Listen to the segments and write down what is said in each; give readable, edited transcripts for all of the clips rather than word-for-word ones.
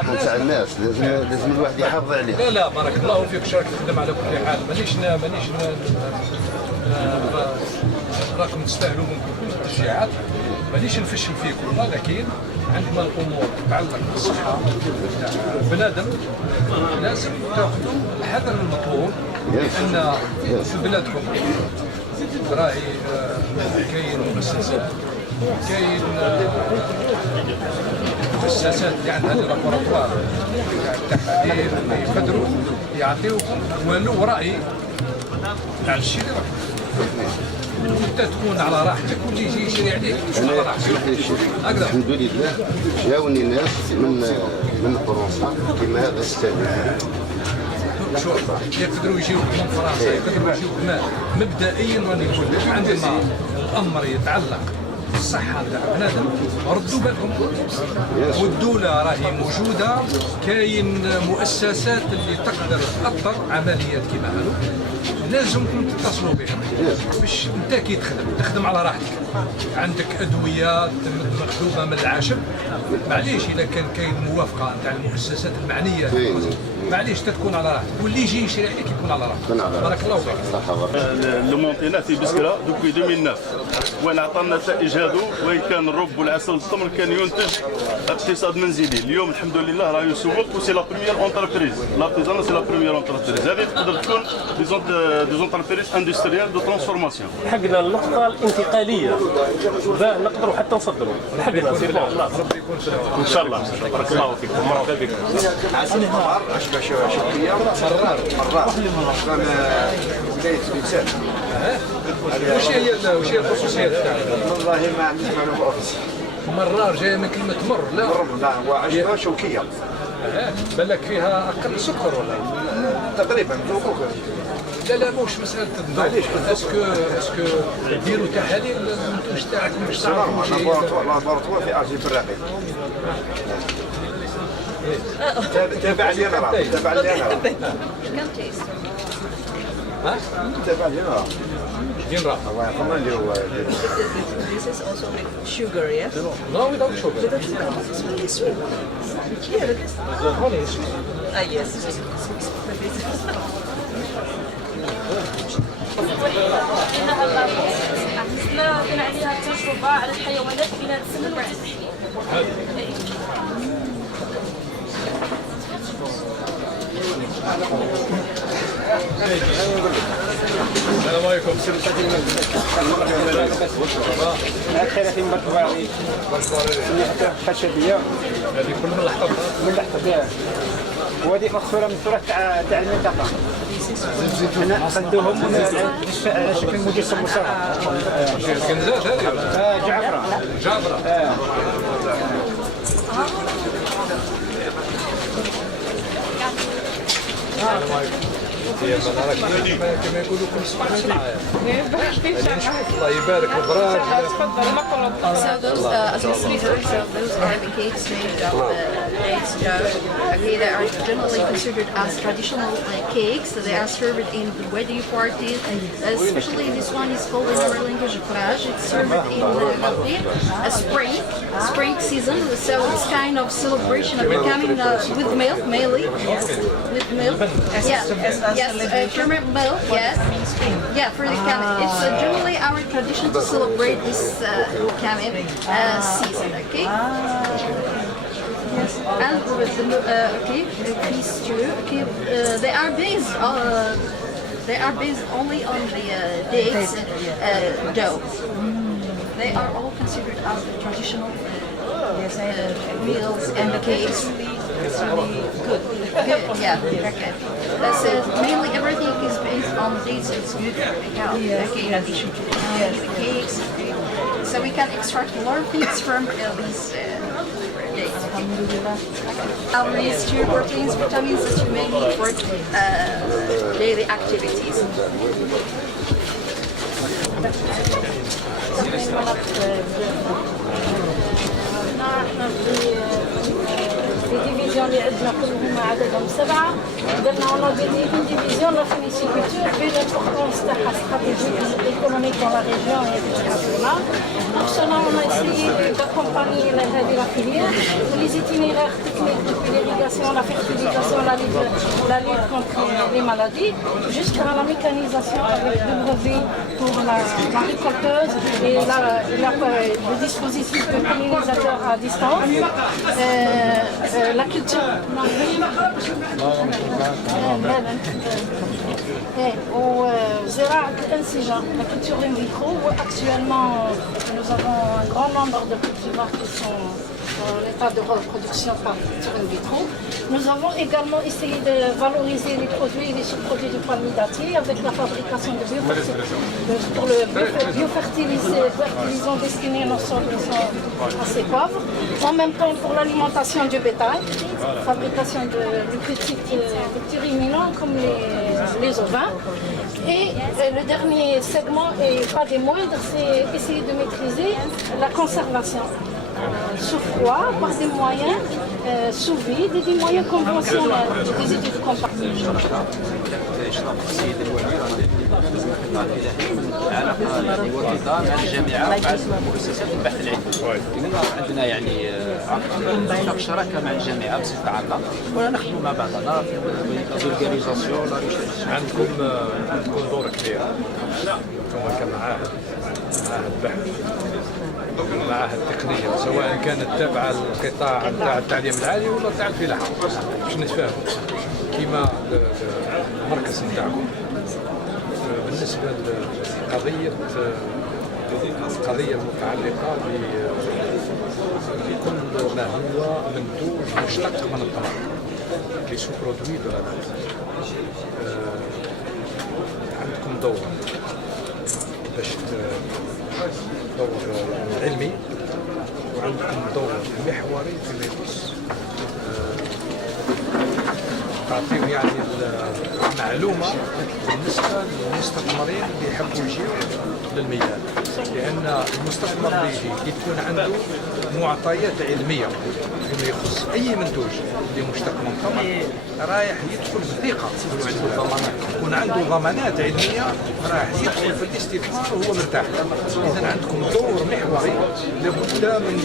الصحه نتاع الناس لازم الواحد يحافظ عليه. لا بارك الله فيك، شارك تخدم على كل حال. مانيش راكم تستاهلوا منكم كل التشجيعات، مانيش نفشل فيكم، ولكن عندما الامور تتعلق بالصحه تاع بنادم لازم تاخذوا الحذر المطلوب، لان في بلادكم راهي كاين مؤسسات، كاين مؤسسات اللي عندها دي لابوراتوار تاع التحاليل اللي يقدروا يعطيوكم ولو راي تاع الشيء اللي راك انت تكون على راحتك واللي يجي يشري عليك تكون على راحتك. هكذا الحمد لله جاوني ناس من فرنسا كما هذا السنه. شوف يقدروا يجيوك من فرنسا، يقدروا يجيوك مبدئيا راني نقول لك عندما الامر يتعلق بالصحه تاع بنادم ردوا بالكم، والدوله راهي موجوده، كاين مؤسسات اللي تقدر تاثر عمليات كيما هذو، لازمكم تتصلوا بهم باش انت كي تخدم على راحتك. عندك ادويه مخذوبه من العشب، معليش الا كاين موافقه نتاع المؤسسات المعنيه معليش تكون على راحتك، واللي يجي يشري عليك يكون على راحتك. بارك الله فيك. لو مونتينا في بسكرة دوبوي 2009 وين عطانا النتائج هذو، وين كان الرب والعسل والتمر كان ينتج اقتصاد منزلي. اليوم الحمد لله راه يسوق وسي لا بروميير اونتربريز، لارتيزان سي لا بروميير اونتربريز. هذه تقدر تكون دي زونتربريز اندستريال دو ترانسفورماسيون. حقنا النقطة الانتقالية باه نقدروا حتى نصدروا، حقنا سي بون ان شاء الله. بارك الله فيكم، مرحبا بكم. شوكية مرار كان ولاية بنسان. وش هي الخصوصيات تاعها؟ والله ما عنديش معلومة أوفيس. مرار جاية من كلمة مر. لا وعشبة شوكية. بالك فيها أقل سكر ولا؟ تقريبا ذوقوك. لا مش مسألة معليش، اسكو ديروا تحاليل المنتوج تاعكم باش تعرفوا شي لابوراتوار في أجيب الرقيق. تابع لي أنا تابع لي أنا تابع لي أنا دين راه. This is also with sugar, yes? No, without sugar. Without sugar. It's really sweet. Yeah, look at The honey is sweet. yes. لا كان عليها تجربة على الحيوانات بين السمن والتحليل. السلام عليكم. ثلاثين مرتبة خشبية. هذه كل من الحطب. من الحطب. وهذه مغسولة من التراث تاع المنطقة. أنا أخذتهم على شكل مجسم مصغر. كنزات هذه؟ جعفرة. السلام عليكم. كما يقولوا كل صباح معايا. الله يبارك البراج. So those, as you see here, so those are the cakes made of dates dough. Okay, they are generally considered as traditional cakes. So they are served in wedding parties. Especially this one is called in our language plage. It's served in spring season. So it's kind of celebration of becoming with milk, mainly. With milk. Yes, ferment milk. Yes. Yeah, for the Kamit. It's generally our tradition to celebrate this Kamit season. Okay. Yes. And with the peas too. Okay. They are based only on the dates dough. They are all considered as the traditional meals and the cakes. It's really good. Good, yeah. Okay. That's it. Mainly everything is based on dates. It's good for the health. Okay, in addition to the cakes. So we can extract a lot of things from these dates. Calories, two proteins, vitamins that you may need for daily activities. في ديفيزيون اللي عندنا كلهم عددهم 7 درنا اون ديفيزيون لا فينيسيكولتور بين الامبورطونس تاعها استراتيجيك ايكونوميك دون لا ريجيون et internationale. Pour cela, on a essayé d'accompagner la filière, les itinéraires techniques depuis l'irrigation, la fertilisation, la lutte contre les maladies, jusqu'à la mécanisation avec des brevets pour la récolteuse et le dispositif de pollinisateur à distance, la culture. وزراعة الأنسجة, la culture in vitro, où actuellement nous avons un grand nombre de cultivars qui sont en état de reproduction par culture in vitro. Nous avons également essayé de valoriser les produits et les sous-produits de palmidacier avec la fabrication de pour le biofertilisant destiné à nos sols qui sont assez pauvres. En même temps pour l'alimentation du bétail, fabrication de petits ruminants comme les ovins. Et le dernier segment, et pas des moindres, c'est essayer de maîtriser la conservation sous froid par des moyens sous vide et des moyens conventionnels, des études comparées. علاقه يعني وطيده مع الجامعه مع مؤسسات البحث العلمي. عندنا يعني اتفاق شراكه مع الجامعه بصفه عامه ولا نخدموا مع بعضنا في الاورغانيزاسيون لا ريشيرش. عندكم دور كبير انتم كمعاهد بحث معاهد تقنيه سواء كانت تابعه للقطاع نتاع التعليم العالي ولا تاع الفلاحه باش نتفاهموا كيما المركز نتاعكم بالنسبه لقضيه المتعلقه بكل ما هو منتوج مشتق من التمر لي سو برودوي دو لا عندكم دور باش دور علمي وعندكم دور محوري فيما يخص تعطيهم يعني المعلومه بالنسبه للمستثمرين اللي يحبوا يجيو للميدان، لان المستثمر اللي يجي يكون عنده معطيات علميه فيما يخص اي منتوج اللي مشتق من التمر رايح يدخل بثقه، يكون عنده ضمانات علميه رايح يدخل في الاستثمار وهو مرتاح. اذا عندكم دور محوري لابد من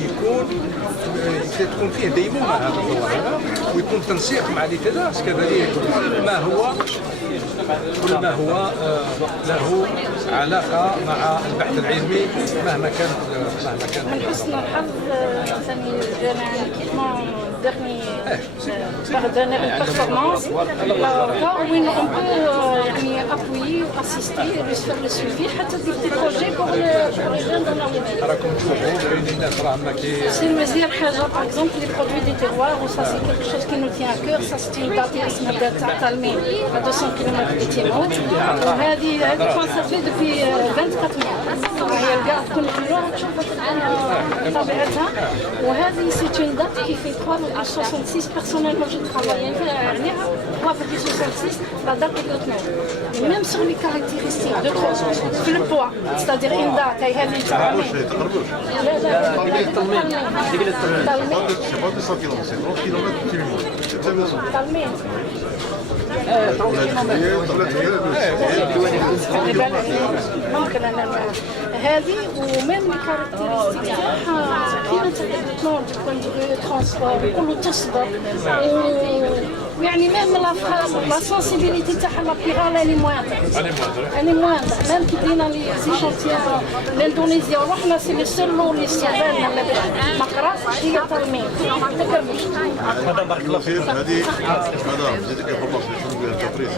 تكون فيه ديمومه هذا الدور هذا، ويكون تنسيق مع التدارس كذلك كل ما هو له علاقه مع البحث العلمي مهما كان. من حسن الحظ ثاني الجامعه dernière performance, où on peut appuyer ou assister et faire le suivi, des projets pour les jeunes dans leur domaine. C'est le mesure, par exemple, les produits des terroirs, où ça c'est quelque chose qui nous tient à cœur, ça c'est une date à 200 km de Timon. Elle est conservée depuis 24 mois. وهذه c'est une date qui fait 3,66 personnellement je travaille عليها 3,66 la date de l'automne. Même sur les caractéristiques de le poids, c'est-à-dire une date هذه تقربوش ممكن انا هذه ومن الكاركتيرستيك تاعها كيما تكون ترونسبور كله تصدر ويعني ميم لا سونسيبيليتي تاعها لا بيرال اني موان ميم كي دينا لي سيشونتيان لاندونيزيا ورحنا سي لي سولو لي سوفان مقراص هي ترميم تكرمش. هذا بارك الله فيك. هذه مدام زيدك انفورماسيون شنو هي التطريز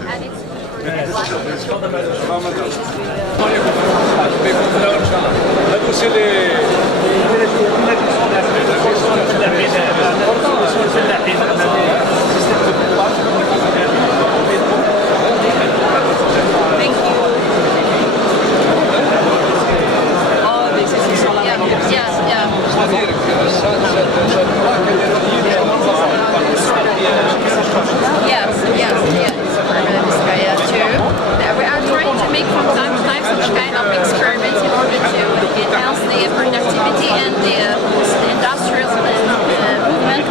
productivity and the industrial movement.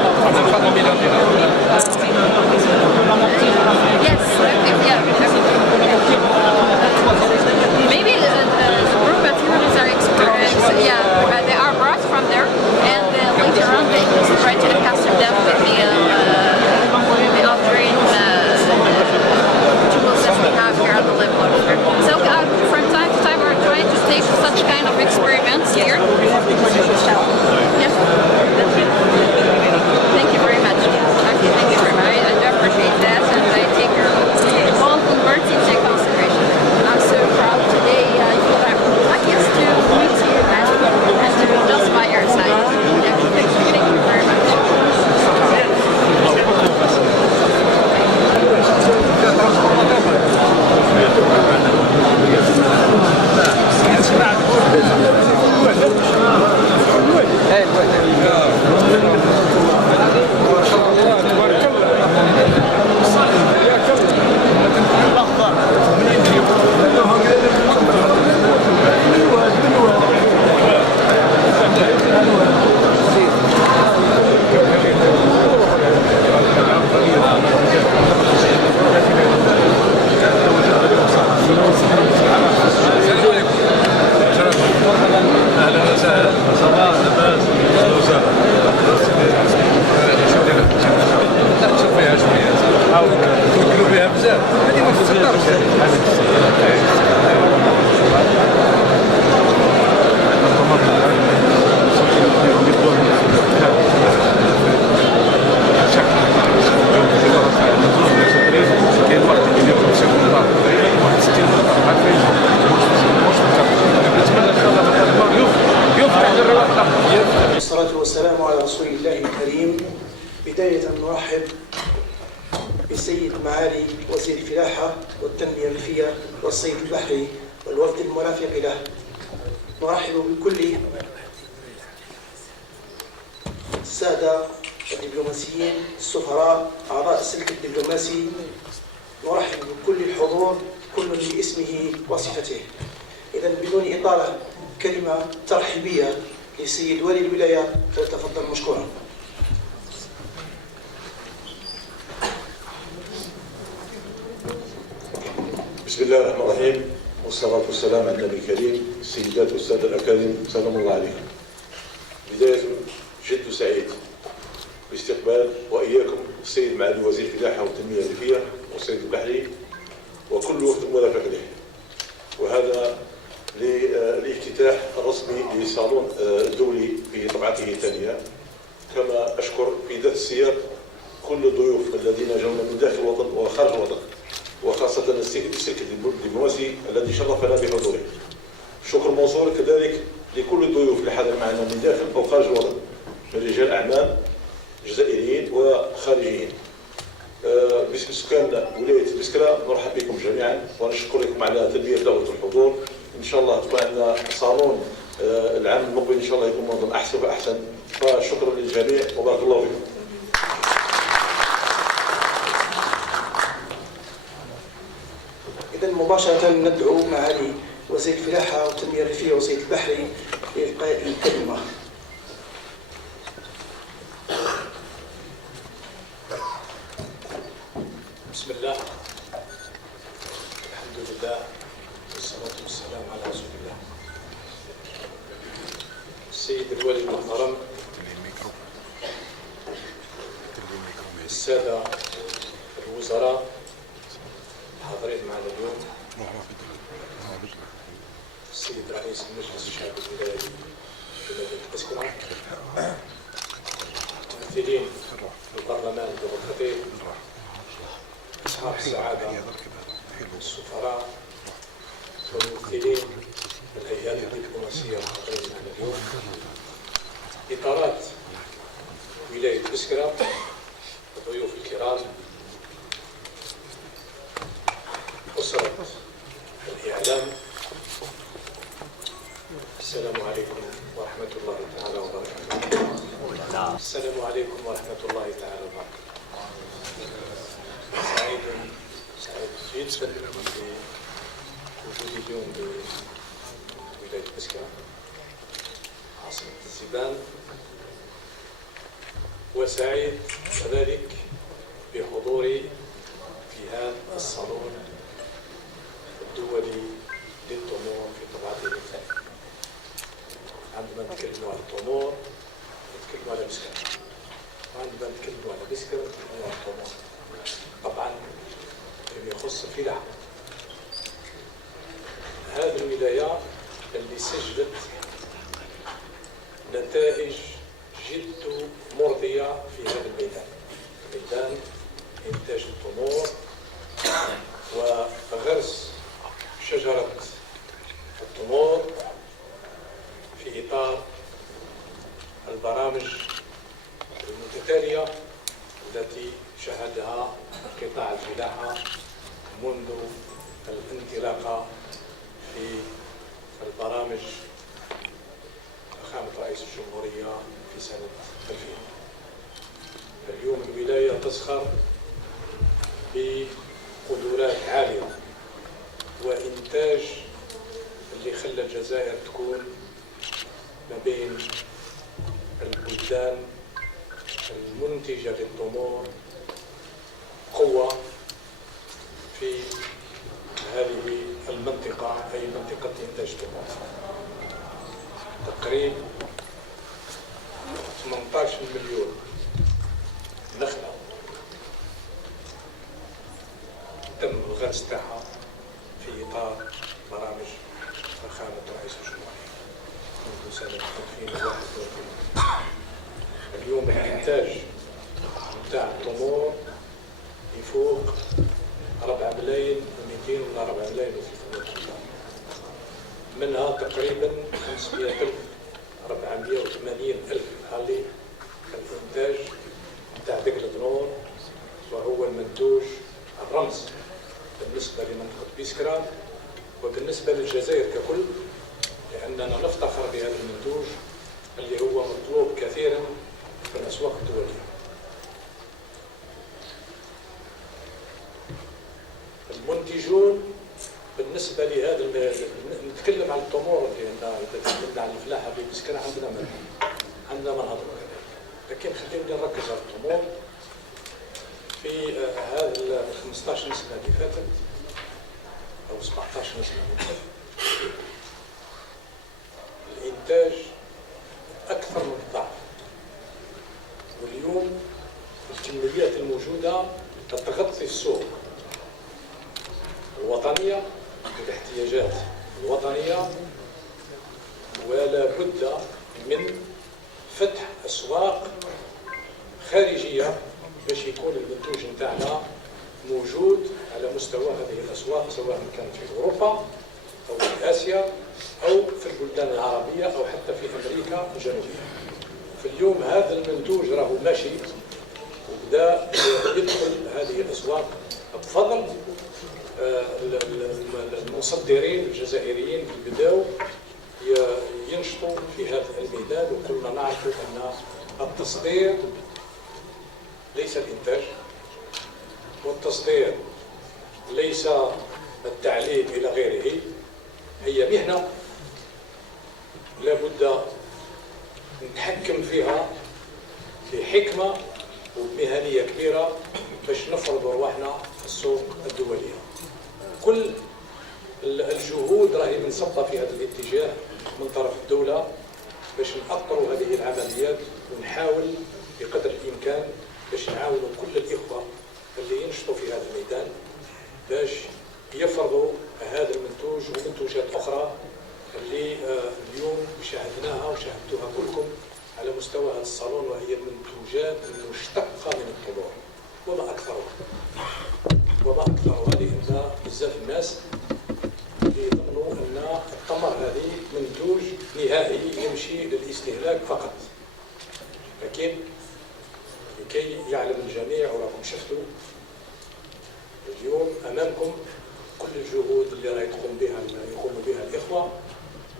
للسيد معالي وزير الفلاحة والتنمية الريفية والصيد البحري والوفد المرافق له. نرحب بكل السادة الدبلوماسيين، السفراء، أعضاء السلك الدبلوماسي. نرحب بكل الحضور كل باسمه وصفته. إذا بدون إطالة كلمة ترحيبية للسيد والي الولاية، فليتفضل مشكورا. بسم الله الرحمن الرحيم، والصلاة والسلام على النبي الكريم. السيدات والسادة الأكارم، سلام الله عليكم. بداية جد سعيد باستقبال وإياكم السيد معالي وزير الفلاحة والتنمية الريفية والصيد البحري وكل وفد المرافق له، وهذا للافتتاح الرسمي للصالون الدولي في طبعته الثانية. كما أشكر في ذات السياق كل الضيوف الذين جاءونا من داخل الوطن وخارج الوطن، وخاصة السلك الدبلوماسي الذي شرفنا بحضوره. شكر موصول كذلك لكل الضيوف اللي حضروا معنا من داخل أو خارج الوطن، من رجال أعمال جزائريين وخارجيين. باسم سكان ولاية بسكرة نرحب بكم جميعا ونشكركم على تلبية دعوة الحضور. إن شاء الله تكون عندنا صالون العام المقبل إن شاء الله يكون منظم أحسن وأحسن. فشكرا للجميع وبارك الله فيكم. إذا مباشرة ندعو معالي وزير الفلاحة والتنمية الريفية والصيد البحري لإلقاء الكلمة. بسم الله، الحمد لله، والصلاة والسلام على رسول الله. السيد الوالي المحترم، السادة الوزراء الحاضرين معنا اليوم، السيد رئيس المجلس الشعبي الولايي بمدينة بسكرة، ممثلين البرلمان الديمقراطي، أصحاب السعادة، السفراء والممثلين الهيئات الدبلوماسية الحاضرين معنا اليوم، إطارات ولاية بسكرة، الضيوف الكرام، أسرة الإعلام، السلام عليكم ورحمة الله تعالى وبركاته. السلام عليكم ورحمة الله تعالى وبركاته. سعيد جدا بوجودي اليوم بولاية بسكرة عاصمة الزبان، وسعيد كذلك بحضوري في هذا الصالون الدولي للتمور في طبعته الثانية. عندما نتكلموا على التمور نتكلموا على بسكرة، وعندما نتكلموا على بسكرة نتكلموا على التمور. طبعا فيما يخص الفلاحة، هذه الولاية اللي سجلت نتائج جد مرضية في هذا الميدان، ميدان إنتاج التمور وغرس شجرة التمور في إطار البرامج المتتالية التي شهدها قطاع الفلاحة منذ الانطلاقة في البرامج فخامة رئيس الجمهورية في سنة 2000. اليوم الولاية تزخر بقدرات عالية وإنتاج اللي خلى الجزائر تكون ما بين البلدان المنتجة للتمور قوة في هذه المنطقة، أي منطقة إنتاج التمور. تقريبا 18 مليون نخلة تم الغرس تاعها في إطار برامج فخامة رئيس الجمهورية منذ سنة 2021. اليوم الإنتاج تاع التمور يفوق 4 ملايين و200 ولا 4 ملايين و300 طن، منها تقريبا 500,000 480,000 هالي الإنتاج تاع دقل النور، وهو المنتج المنتوج الرمز بالنسبة لمنطقة بيسكرا وبالنسبة للجزائر ككل، لأننا نفتخر بهذا المنتوج اللي هو مطلوب كثيرا في الأسواق الدولية. المنتجون بالنسبة لهذا نتكلم عن التمور اللي إذا تكلمنا عن الفلاحة في بيسكرا عندنا ما نهضروا عليه، لكن خلينا نركز على التمور. في هذا 15 سنة اللي فاتت أو 17 سنة اللي فاتت الإنتاج أكثر من الضعف، واليوم الكميات الموجودة تغطي السوق الوطنية والاحتياجات الوطنية، ولا بد من فتح أسواق خارجية باش يكون المنتوج نتاعنا موجود على مستوى هذه الأسواق، سواء كانت في أوروبا أو في آسيا أو في البلدان العربية أو حتى في أمريكا الجنوبية. في اليوم هذا المنتوج راهو ماشي وبدأ يدخل هذه الأسواق بفضل المصدرين الجزائريين اللي بداوا ينشطوا في هذا الميدان. وكلنا نعرف أن التصدير ليس الإنتاج، والتصدير ليس التعليم إلى غيره، هي مهنة لابد نتحكم فيها بحكمة وبمهنية كبيرة باش نفرض رواحنا في السوق الدولية. كل الجهود راهي منصبة في هذا الاتجاه من طرف الدولة باش نأطروا هذه العمليات ونحاول بقدر الإمكان باش نعاونوا كل الإخوة اللي ينشطوا في هذا الميدان باش يفرضوا هذا المنتوج ومنتوجات أخرى اللي اليوم شاهدناها وشاهدتوها كلكم على مستوى هذا الصالون، وهي المنتوجات المشتقة من التمور وما أكثرها لأن بزاف الناس يظنوا أن التمر هذه منتوج نهائي يمشي للاستهلاك فقط، لكن لكي يعلم الجميع وراكم شفتوا اليوم أمامكم كل الجهود اللي راهي يقوم بها الإخوة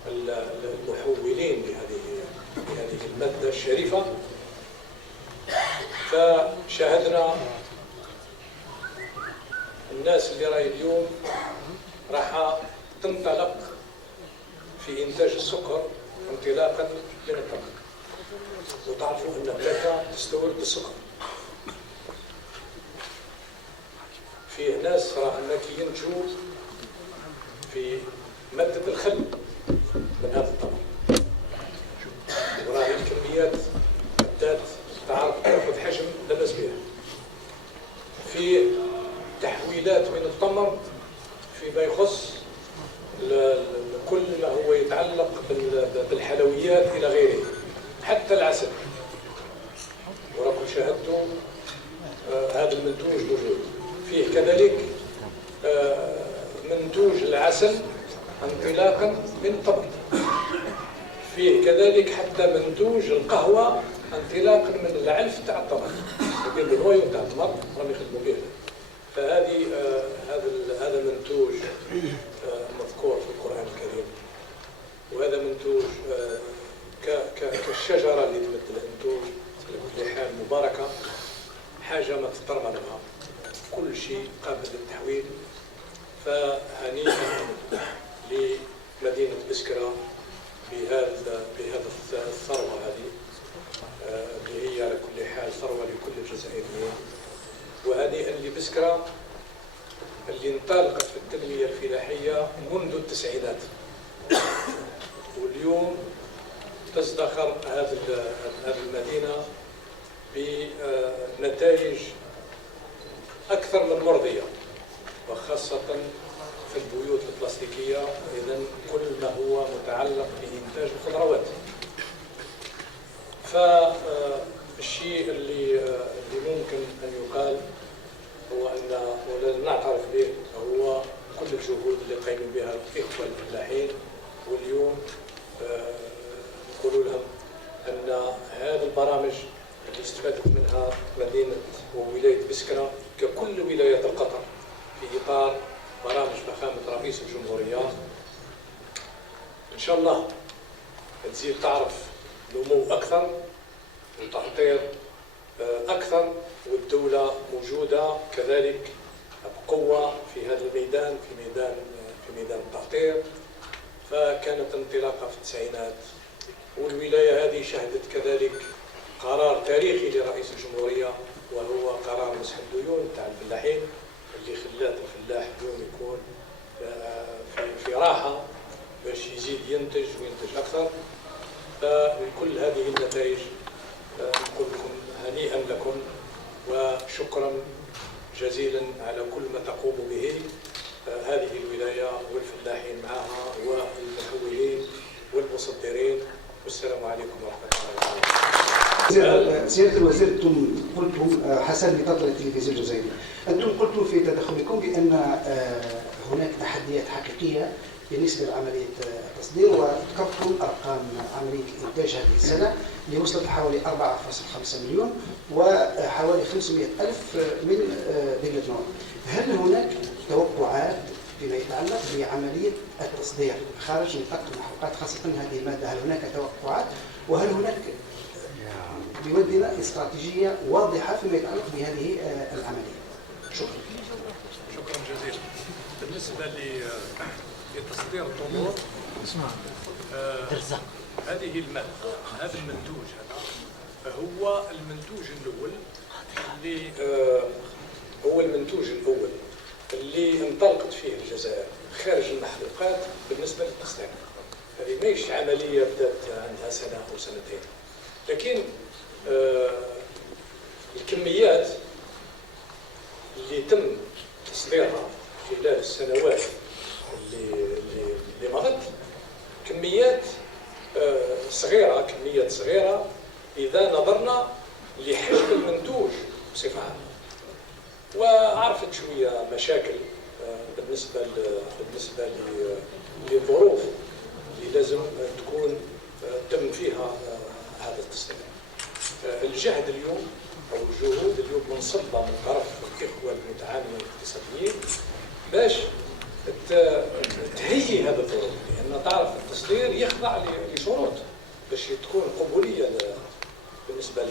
المحولين لهذه المادة الشريفة. فشاهدنا الناس اللي راهي اليوم راح تنطلق في إنتاج السكر انطلاقا من التمر، وتعرفوا أن أمريكا تستورد السكر. فيه ناس راه كي ينتجوا في مادة الخل من هذا التمر، وراهي الكميات بدات تاخذ حجم لا باس بها. في تحويلات من التمر فيما يخص كل ما هو يتعلق بالحلويات الى غيره، حتى العسل، وراكم شاهدتوا هذا المنتوج موجود. فيه كذلك منتوج العسل انطلاقا من التمر، فيه كذلك حتى منتوج القهوه انطلاقا من العلف تاع التمر، يدير النويو تاع التمر راهم يخدموا به. فهذه هذا منتوج مذكور في القرآن الكريم، وهذا منتوج كالشجرة اللي تمثل الانتوج على كل حال مباركة، حاجة ما تضطر لها، كل شيء قابل للتحويل. فهنيئا لمدينة بسكرة بهذا الثروة هذه اللي هي على كل حال ثروة لكل الجزائريين. وهنيئا لبسكرة اللي انطلقت في التنمية الفلاحية منذ التسعينات، واليوم تزدخر هذه المدينة بنتائج أكثر من مرضية، وخاصة في البيوت البلاستيكية. إذن كل ما هو متعلق بإنتاج الخضروات. فالشيء اللي ممكن أن يقال هو أن ولا نعترف به هو كل الجهود اللي قايمين بها الإخوة الفلاحين، واليوم نقول لهم أن هذه البرامج اللي استفادت منها مدينة وولاية بسكرة ككل ولاية القطر في إطار برامج فخامة رئيس الجمهورية. إن شاء الله تزيد تعرف نمو أكثر وتأطير أكثر، والدولة موجودة كذلك بقوة في هذا الميدان، في ميدان التأطير. فكانت انطلاقة في التسعينات، والولاية هذه شهدت كذلك قرار تاريخي لرئيس الجمهورية، وهو قرار مسح الديون تاع الفلاحين اللي خلات الفلاح اليوم يكون في راحة باش يزيد ينتج وينتج أكثر. فكل هذه النتائج نقول لكم هنيئا لكم وشكرا جزيلا على كل ما تقوم به هذه الولاية والفلاحين معها والمحولين والمصدرين. والسلام عليكم ورحمة الله وبركاته. سيادة الوزير، أنتم قلتم حسب نطاق التلفزيون الجزائري، أنتم قلتم في تدخلكم بأن هناك تحديات حقيقية بالنسبة لعملية التصدير، وذكرتم أرقام عملية الإنتاج هذه السنة اللي وصلت حوالي 4.5 مليون وحوالي 500 ألف من دولة نور. هل هناك توقعات فيما يتعلق بعملية التصدير خارج نطاق المحروقات خاصة هذه المادة؟ هل هناك توقعات، وهل هناك بودنا استراتيجية واضحة فيما يتعلق بهذه العملية؟ شكرا. شكرا جزيلا. بالنسبة لتصدير التمور، هذه المادة، هذا المنتوج هذا هو المنتوج الأول اللي هو المنتوج الأول اللي انطلقت فيه الجزائر خارج المحروقات بالنسبة للتصدير. هذه ماهيش عملية بدأت عندها سنة أو سنتين، لكن الكميات اللي تم تصديرها خلال السنوات اللي مضت كميات صغيرة، كميات صغيرة إذا نظرنا لحجم المنتوج بصفة عامة. وعرفت شوية مشاكل بالنسبة للظروف اللي لازم تكون تم فيها هذا التصدير. الجهد اليوم أو الجهود اليوم منصبة من طرف الإخوة المتعاملين الاقتصاديين باش تهيئ هذا الظروف، لأن تعرف التصدير يخضع لشروط باش تكون قبولية بالنسبة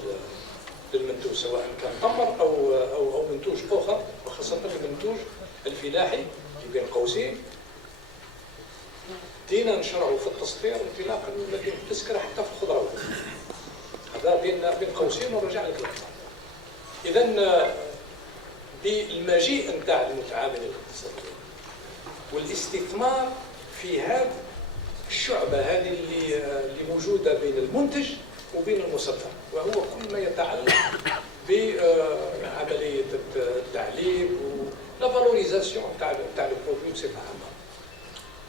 للمنتوج، سواء كان تمر أو منتوج آخر، وخاصة المنتوج الفلاحي اللي بين قوسين دينا نشرعوا في التصدير انطلاقا من مدينة تسكرة حتى في الخضروات. هذا بين قوسين ونرجع لك الأكثر. إذا بالمجيء نتاع المتعاملين الاقتصاديين والاستثمار في هذه الشعبة هذه اللي موجودة بين المنتج وبين المصدر، وهو كل ما يتعلق بعملية التعليب ولا فالوريزاسيون تاع البرودوي بصفة عامة.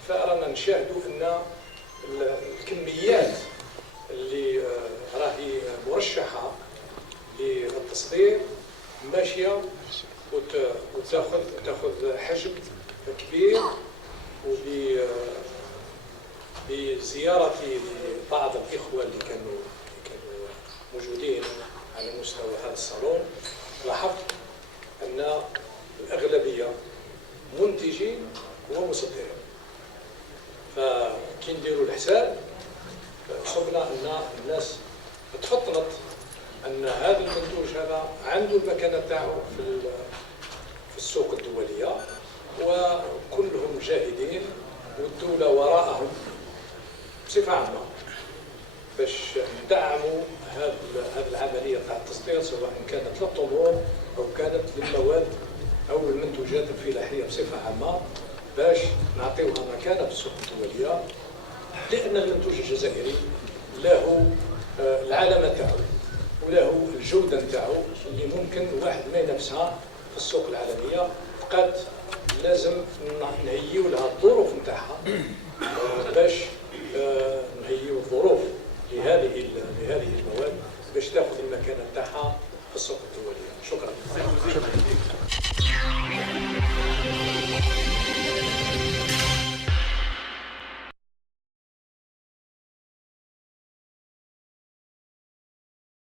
فرانا نشاهدوا أن الكميات اللي راهي مرشحة للتصدير ماشية وتاخذ حجم كبير. وبزيارتي لبعض الإخوة اللي كانوا موجودين على مستوى هذا الصالون لاحظت أن الأغلبية منتجين ومصدرين. فكي نديروا الحساب صبنا أن الناس تفطنت أن هذا المنتوج هذا عنده المكانة تاعو في السوق الدولية، وكلهم جاهدين والدولة وراءهم بصفة عامة باش ندعموا هذه العملية تاع التصدير، سواء كانت للتمور أو كانت للمواد أو المنتوجات الفلاحية بصفة عامة، باش نعطيوها مكانة في السوق الدولية، لأن المنتوج الجزائري له العلامة تاعو وله الجودة نتاعو اللي ممكن واحد ما ينافسها في السوق العالمية. فقط لازم نهيئوا لها الظروف نتاعها باش نهيئوا الظروف لهذه المواد باش تاخذ المكانة